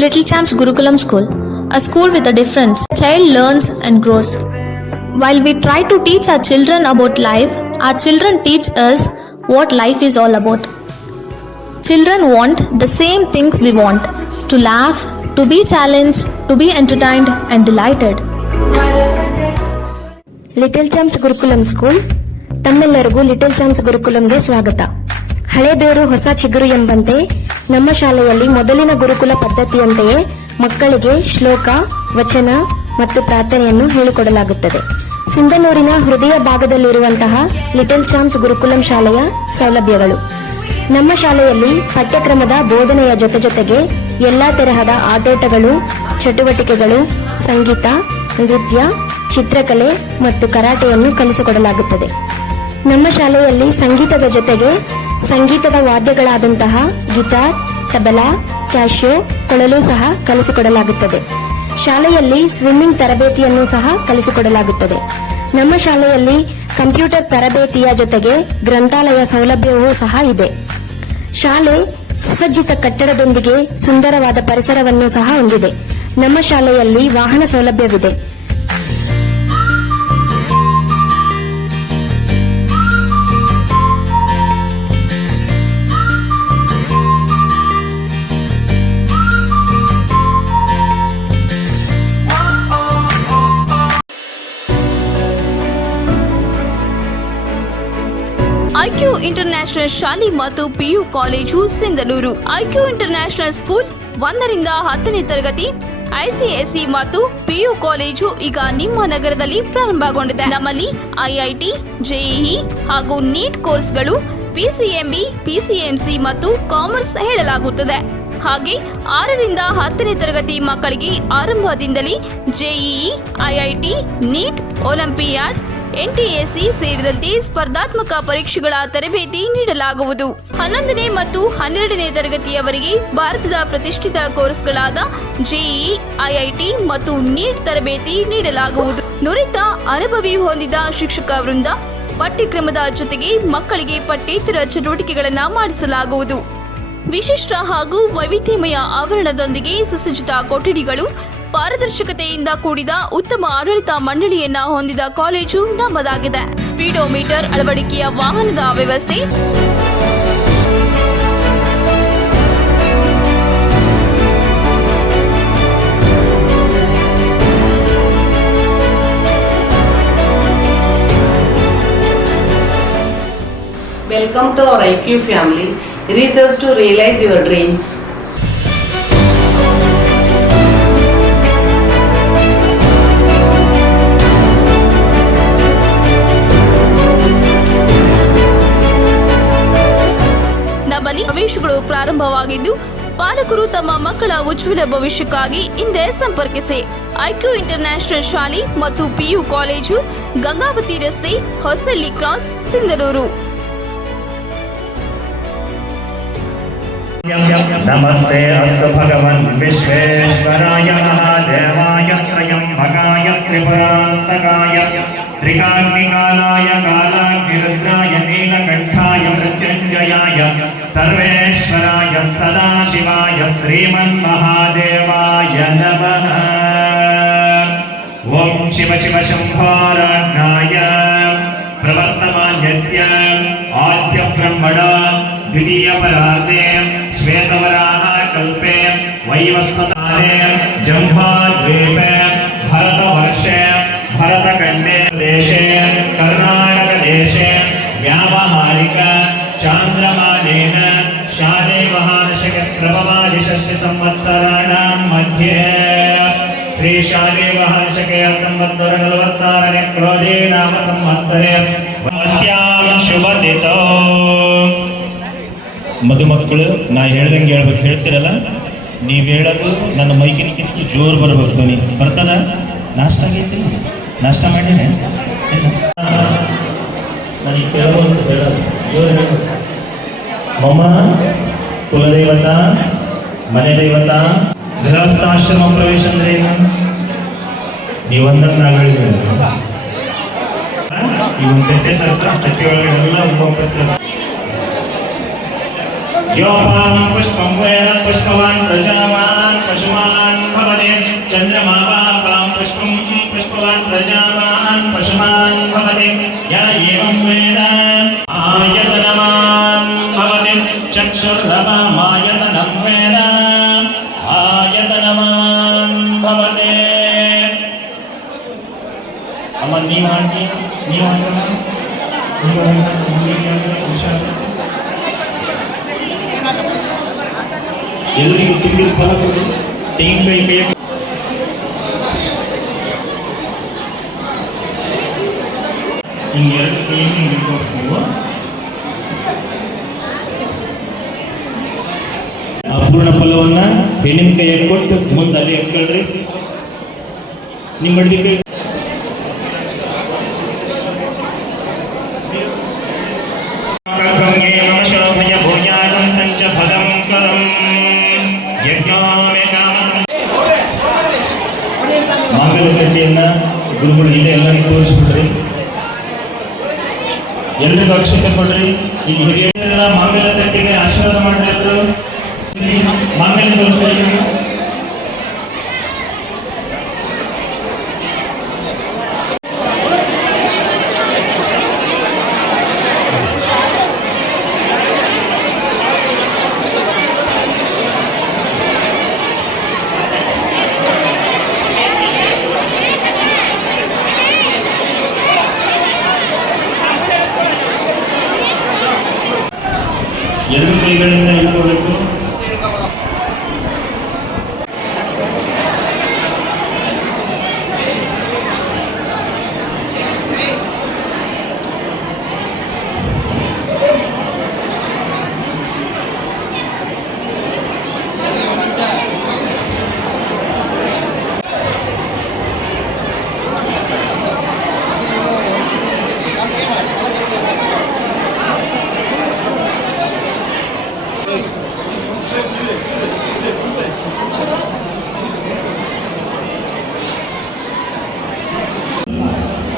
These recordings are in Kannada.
Little Champs Gurukulam School, a school with a difference. A child learns and grows. While we try to teach our children about life, our children teach us what life is all about. Children want the same things we want: to laugh, to be challenged, to be entertained and delighted. Little champs Gurukulam school ತಮ್ಮೆಲ್ಲರಿಗೂ ಲಿಟಲ್ ಚಾಂಪ್ಸ್ ಗುರುಕುಲಂಗೆ ಸ್ವಾಗತ. ಹಳೆ ಬೇರು ಹೊಸ ಚಿಗುರು ಎಂಬಂತೆ ನಮ್ಮ ಶಾಲೆಯಲ್ಲಿ ಮೊದಲಿನ ಗುರುಕುಲ ಪದ್ಧತಿಯಂತೆಯೇ ಮಕ್ಕಳಿಗೆ ಶ್ಲೋಕ, ವಚನ ಮತ್ತು ಪ್ರಾರ್ಥನೆಯನ್ನು ಹೇಳಿಕೊಡಲಾಗುತ್ತದೆ. ಸಿಂಧನೂರಿನ ಹೃದಯ ಭಾಗದಲ್ಲಿರುವಂತಹ ಲಿಟಲ್ ಚಾಂಪ್ಸ್ ಗುರುಕುಲಂ ಶಾಲೆಯ ಸೌಲಭ್ಯಗಳು: ನಮ್ಮ ಶಾಲೆಯಲ್ಲಿ ಪಠ್ಯಕ್ರಮದ ಬೋಧನೆಯ ಜೊತೆಗೆ ಎಲ್ಲಾ ತರಹದ ಆಟೋಟಗಳು, ಚಟುವಟಿಕೆಗಳು, ಸಂಗೀತ, ನೃತ್ಯ, ಚಿತ್ರಕಲೆ ಮತ್ತು ಕರಾಟೆಯನ್ನು ಕಲಿಸಿಕೊಡಲಾಗುತ್ತದೆ. ನಮ್ಮ ಶಾಲೆಯಲ್ಲಿ ಸಂಗೀತದ ಜೊತೆಗೆ ಸಂಗೀತದ ವಾದ್ಯಗಳಾದಂತಹ ಗಿಟಾರ್, ತಬಲಾ, ಕ್ಯಾಶಿಯೋ, ಕೊಳಲು ಸಹ ಕಲಿಸಿಕೊಡಲಾಗುತ್ತದೆ. ಶಾಲೆಯಲ್ಲಿ ಸ್ವಿಮ್ಮಿಂಗ್ ತರಬೇತಿಯನ್ನು ಸಹ ಕಲಿಸಿಕೊಡಲಾಗುತ್ತದೆ. ನಮ್ಮ ಶಾಲೆಯಲ್ಲಿ ಕಂಪ್ಯೂಟರ್ ತರಬೇತಿಯ ಜೊತೆಗೆ ಗ್ರಂಥಾಲಯ ಸೌಲಭ್ಯವೂ ಸಹ ಇದೆ. ಶಾಲೆ ಸುಸಜ್ಜಿತ ಕಟ್ಟಡದೊಂದಿಗೆ ಸುಂದರವಾದ ಪರಿಸರವನ್ನು ಸಹ ಹೊಂದಿದೆ. ನಮ್ಮ ಶಾಲೆಯಲ್ಲಿ ವಾಹನ ಸೌಲಭ್ಯವಿದೆ. ಐಕ್ಯೂ ಇಂಟರ್ನ್ಯಾಷನಲ್ ಶಾಲೆ ಮತ್ತು PU college Sindhanur. IQ international school 1ರಿಂದ 10ನೇ ತರಗತಿ ಐಸಿಎಸ್ಸಿ ಮತ್ತು ಪಿಯು ಕಾಲೇಜು ಈಗ ನಿಮ್ಮ ನಗರದಲ್ಲಿ ಪ್ರಾರಂಭಗೊಂಡಿದೆ. ನಮ್ಮಲ್ಲಿ ಐಐಟಿ, ಜೆಇಇ ಹಾಗೂ ನೀಟ್ ಕೋರ್ಸ್ಗಳು, ಪಿಸಿಎಂಬಿ, ಪಿಸಿಎಂಸಿ ಮತ್ತು ಕಾಮರ್ಸ್ ಹೇಳಲಾಗುತ್ತದೆ. ಹಾಗೆ 6ರಿಂದ 10ನೇ ತರಗತಿ ಮಕ್ಕಳಿಗೆ ಆರಂಭದಿಂದಲೇ ಜೆಇಇ, ಐಐಟಿ, ನೀಟ್, ಒಲಿಂಪಿಯಾಡ್, ಎನ್ಟಿಎಸಿ ಸೇರಿದಂತೆ ಸ್ಪರ್ಧಾತ್ಮಕ ಪರೀಕ್ಷೆಗಳ ತರಬೇತಿ ನೀಡಲಾಗುವುದು. 11ನೇ ಮತ್ತು 12ನೇ ತರಗತಿಯವರೆಗೆ ಭಾರತದ ಪ್ರತಿಷ್ಠಿತ ಕೋರ್ಸ್ಗಳಾದ ಜೆಇಇ, ಐಐಟಿ ಮತ್ತು ನೀಟ್ ತರಬೇತಿ ನೀಡಲಾಗುವುದು. ನುರಿತ ಅನುಭವಿ ಹೊಂದಿದ ಶಿಕ್ಷಕ ವೃಂದ, ಪಠ್ಯಕ್ರಮದ ಜೊತೆಗೆ ಮಕ್ಕಳಿಗೆ ಪಠ್ಯೇತರ ಚಟುವಟಿಕೆಗಳನ್ನು ಮಾಡಿಸಲಾಗುವುದು. ವಿಶಿಷ್ಟ ಹಾಗೂ ವೈವಿಧ್ಯಮಯ ಆವರಣದೊಂದಿಗೆ ಸುಸಜ್ಜಿತ ಕೊಠಡಿಗಳು, ಪಾರದರ್ಶಕತೆಯಿಂದ ಕೂಡಿದ ಉತ್ತಮ ಆಡಳಿತ ಮಂಡಳಿಯನ್ನ ಹೊಂದಿದ ಕಾಲೇಜು ನಮ್ಮದಾಗಿದೆ. ಸ್ಪೀಡೋಮೀಟರ್ ಅಳವಡಿಕೆಯ ವಾಹನದ ವ್ಯವಸ್ಥೆ, Welcome to our IQ family. Reach us to realize your dreams. ನಮ್ಮಲ್ಲಿ ಪ್ರವೇಶಗಳು ಪ್ರಾರಂಭವಾಗಿದ್ದು, ಪಾಲಕರು ತಮ್ಮ ಮಕ್ಕಳ ಉಜ್ವಲ ಭವಿಷ್ಯಕ್ಕಾಗಿ ಹಿಂದೆ ಸಂಪರ್ಕಿಸಿ. ಐಕ್ಯೂ ಇಂಟರ್ನ್ಯಾಷನಲ್ ಶಾಲೆ ಮತ್ತು ಪಿಯು ಕಾಲೇಜು, ಗಂಗಾವತಿ ರಸ್ತೆ, ಹೊಸಳ್ಳಿ ಕ್ರಾಸ್, ಸಿಂಧನೂರು. ನಮಸ್ತೆ ಅಸ್ತು ಭಗವನ್ ವಿಶ್ವೇಶ್ವರಾಯ ಮಹಾದೇವಾಯ ತ್ರಯಂಬಕಾಯ ತ್ರಿಪುರಾಂತಕಾಯ ತ್ರಿಕಾಗ್ನಿಕಾಲಾಯ ಕಾಲಾಗ್ನಿರುದ್ರಾಯ ನೀಲಕಂಠಾಯ ಮೃತ್ಯುಂಜಯಾಯ ಸರ್ವೇಶ್ವರಾಯ ಸದಾಶಿವಾಯ ಶ್ರೀಮನ್ಮಹಾದೇವಾಯ ನಮಃ. ಓಂ ಶಿವ ಶಿವ ಶಂಭಾರಾಜ್ಞಾಯ ಪ್ರವರ್ತಮಾನ್ಯಸ್ಯ ಆದ್ಯ ಬ್ರಹ್ಮಣ ದ್ವಿತೀಯ ಪರಾರ್ಧೆ ಶ್ವೇತವರಾಹ ಕಲ್ಪೆ ವೈವಸ್ವತಾರೆ ಜಂಭಾದ್ವೀಪೆ ಭರತವರ್ಷೆ ಭರತಖಂಡೇ ದೇಶೆ ಕರ್ನಾಟಕ ದೇಶೆ ವ್ಯಾವಹಾರಿಕ ಚಾಂದ್ರಮಾನೇನ ಶಾಲೆ ಮಹಾದಶಕ ಪ್ರಭವಾದಿ ಷಷ್ಠಿ ಸಂವತ್ಸರಾಣಾಂ ಮಧ್ಯೆ ಶ್ರೀ ಶಾಲೆ ಮಹಾದಶಕ 1946ನೇ ಕ್ರೋಧಿ ನಾಮ ಸಂವತ್ಸರೆ ಅಸ್ಯಾಂ ಶುಭತಿಥೌ. ಮದುಮಕ್ಕಳು ನಾ ಹೇಳ್ದಂಗೆ ಹೇಳ್ಬೇಕು. ಹೇಳ್ತಿರಲ್ಲ, ನೀವು ಹೇಳೋದು ನನ್ನ ಮೈಕಿನಕ್ಕಿಂತ ಜೋರು ಬರ್ಬೇಕು. ಧ್ವನಿ ಬರ್ತದ? ನಾಷ್ಟ ಆಗೈತಿ? ನಾಷ್ಟ ಮಾಡಿರಿ? ನನಗೆ ಕೇಳೋದು ಹೇಳೋದು ಜೋರು ಹೇಳಬೇಕು. ಮಮ್ಮ ಕುಲದೇವತ, ಮನೆ ದೇವತ, ಗೃಹಸ್ಥಾಶ್ರಮ ಪ್ರವೇಶ ಅಂದ್ರೆ ಏನು? ನೀವಂದ್ರೆ ನಾವು ಹೇಳಿದ್ದೇವೆ. ಇವನ್ ತೆತ್ತೆ ತಟ್ಟೆ ಒಳಗೆಲ್ಲ ಯೋಪಾಂ ಪುಷ್ಪಂ ವೇದ ಪುಷ್ಪವಾನ್ ಪ್ರಜಾವಾನ್ पशुमान् भवते चन्द्रमा पां पुष्पं पुष्पवान् प्रजावान् पशुमान् भवते य एवं वेद आयतनवान् भवते चक्षुर्लभमायतनं वेद आयतनवान् भवते अम्म ನೀವು ಹಾಕಿ ನೀವು ಹಾಕಲ್ಲ ಎಲ್ಲರಿಗೂ ತಿಂಗಳ ಫಲ ಕೊಡಿ ತೆಂಗಿನಕಾಯಿ ಕೈ ಹಿಂಗೆ ಎರಡು ಕೈಯನ್ನು ಹಿಂಗೆ ಇಟ್ಕೊಂಡು ನೀವು ಆ ಪೂರ್ಣ ಫಲವನ್ನ ಹೆಣ್ಣಿನ ಕೈಯಾಗ ಕೊಟ್ಟು ಮುಂದೆ ಅಲ್ಲಿ ಇಟ್ಕೊಳ್ರಿ ನಿಮ್ಮ ಅಡ್ದಿ ಕೈ ಮಾಂಗಲ್ಯಕಟ್ಟೆಯನ್ನ ಗುರುಗಳು ಇಲ್ಲೇ ಎಲ್ಲರಿಗೂ ತೋರಿಸ್ಬಿಡ್ರಿ ಎಲ್ರಿಗೂ ಅಕ್ಷತೆ ಕೊಡ್ರಿ ಇಲ್ಲಿ ಹಿರಿಯರ ಮಾಂಗಲ್ಯಕಟ್ಟೆಗೆ ಆಶೀರ್ವಾದ ಮಾಡ್ರಿ ಎಲ್ಲರೂ ಮಾಂಗಲ್ಯ ತೋರಿಸ್ರಿ ಎರಡು ಕೈಗಳಿಂದ ಇಟ್ಕೊಳ್ಬೇಕು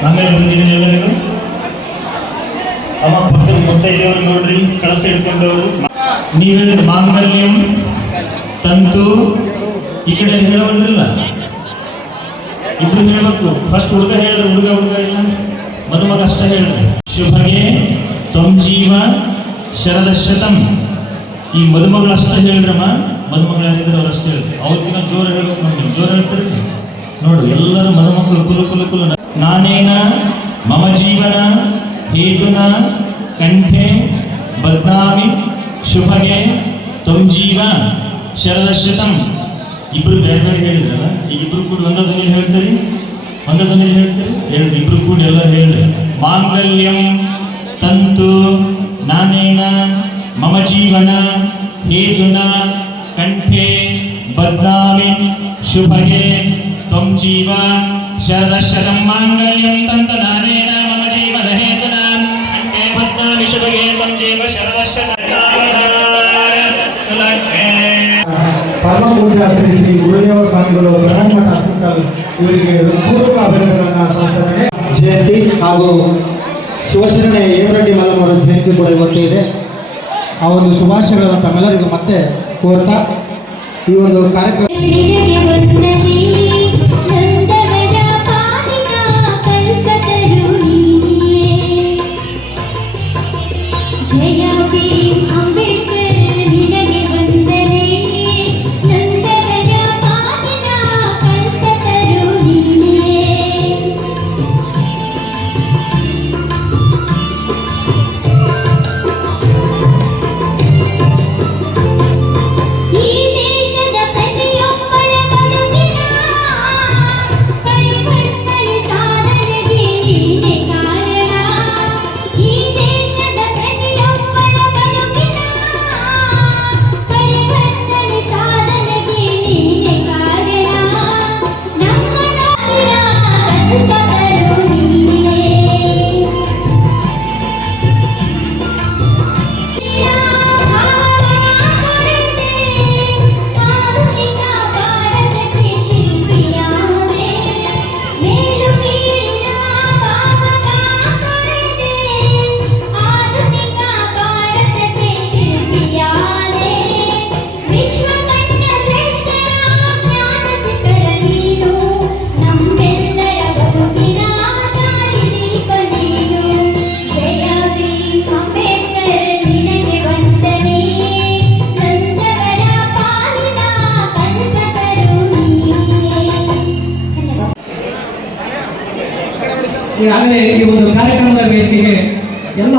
ಆಮೇಲೆ ಬಂದಿದ್ದೀನಿ ಎಲ್ಲರಿಗೂ ಅವ ಪಕ್ಕದ ಮುತ್ತೈದೆಯವರು ನೋಡ್ರಿ ಕಳಸ ಹಿಡ್ಕೊಂಡವರು ನೀವು ಹೇಳಿದ ಮಾಂಗಲ್ಯಂ ತಂತು ಈ ಕಡೆ ಹೇಳೋಲ್ಲ ಇಬ್ರು ಹೇಳ್ಬೇಕು ಫಸ್ಟ್ ಹುಡುಗ ಹೇಳ್ರಿ ಹುಡುಗ ಇಲ್ಲ ಮದುಮಗ ಅಷ್ಟ ಹೇಳ್ರಿ ಶುಭಗೆ ತ್ವಂ ಜೀವ ಶರದಶತಂ ಈ ಮದುಮಗಳು ಅಷ್ಟ ಹೇಳ್ರಮ್ಮ ಮದುಮಗಳು ಯಾರಿದ್ರೆ ಅವ್ರು ಅಷ್ಟೇ ಹೇಳ್ರಿ ಅವ್ರಿಗಿನ್ನ ಜೋರು ಹೇಳ್ಬೇಕು ನಮ್ಗೆ ಜೋರು ಹೇಳ್ತಾರೆ ನೋಡು ಎಲ್ಲರೂ ಮದುಮಕ್ಕಳು ಕುಲು ನಾನೇನ ಮಮ ಜೀವನ ಹೇತುನ ಕಂಠೆ ಬದ್ನಾಮಿ ಶುಭಗೆ ತ್ವಂ ಜೀವ ಶರದಶತಂ ಇಬ್ರು ಬೇರೆ ಬೇರೆ ಹೇಳಿದ್ರಲ್ಲ ಈಗ ಇಬ್ರು ಕೂಡ ಒಂದ ಧ್ವನಿಯಲ್ಲಿ ಹೇಳ್ತೀರಿ ಹೇಳ್ರಿ ಇಬ್ರು ಕೂಡ ಎಲ್ಲರೂ ಹೇಳ್ರಿ ಮಾಂಗಲ್ಯಂ ತಂತು ನಾನೇನ ಮಮ ಜೀವನ ಹೇತುನ ಕಂಠೆ ಬದ್ನಾಮಿ ಶುಭಗೆ ತ್ವಂ ಜೀವ ಶರದಶತಂ ಮಾಂಗಲ್ಯಂ ತಂತು ನಾನೇನ ಮಮ ಜೀವನ ಹೇತುನ ಕಂಠೆ ಬದ್ನಾಮಿ ಶುಭಗೆ ತ್ವಂ ಜೀವ ಶರದಶತಂ ಪರಮ ಪೂಜ್ಯ ಶ್ರೀ ಶ್ರೀ ಗುರುದೇವ ಸ್ವಾಮಿಗಳು ಬ್ರಹ್ಮಮಠ ಹಾಸ್ಪಿಟಲ್ ಇವರಿಗೆ ಪೂರ್ವಕ ಅಭಿನಂದನೆಗಳನ್ನು ಸಲ್ಲಿಸುತ್ತೇನೆ. ಜಯಂತಿ ಹಾಗೂ ಶಿವಶರಣೆ ಹೇಮರೆಡ್ಡಿ ಮಲ್ಲಮ್ಮ ಅವರ ಜಯಂತಿ ಕೂಡ ಇವತ್ತು ಇದೆ. ಆ ಒಂದು ಶುಭಾಶಯಗಳನ್ನು ತಮ್ಮೆಲ್ಲರಿಗೂ ಮತ್ತೆ ಕೋರ್ತಾ ಈ ಒಂದು ಕಾರ್ಯಕ್ರಮ ಈ ದೇಶದ ಪ್ರತಿಯೊಬ್ಬರ ಈಗಾಗಲೇ ಈ ಒಂದು ಕಾರ್ಯಕ್ರಮದ ವೇದಿಕೆಗೆ ಎಲ್ಲ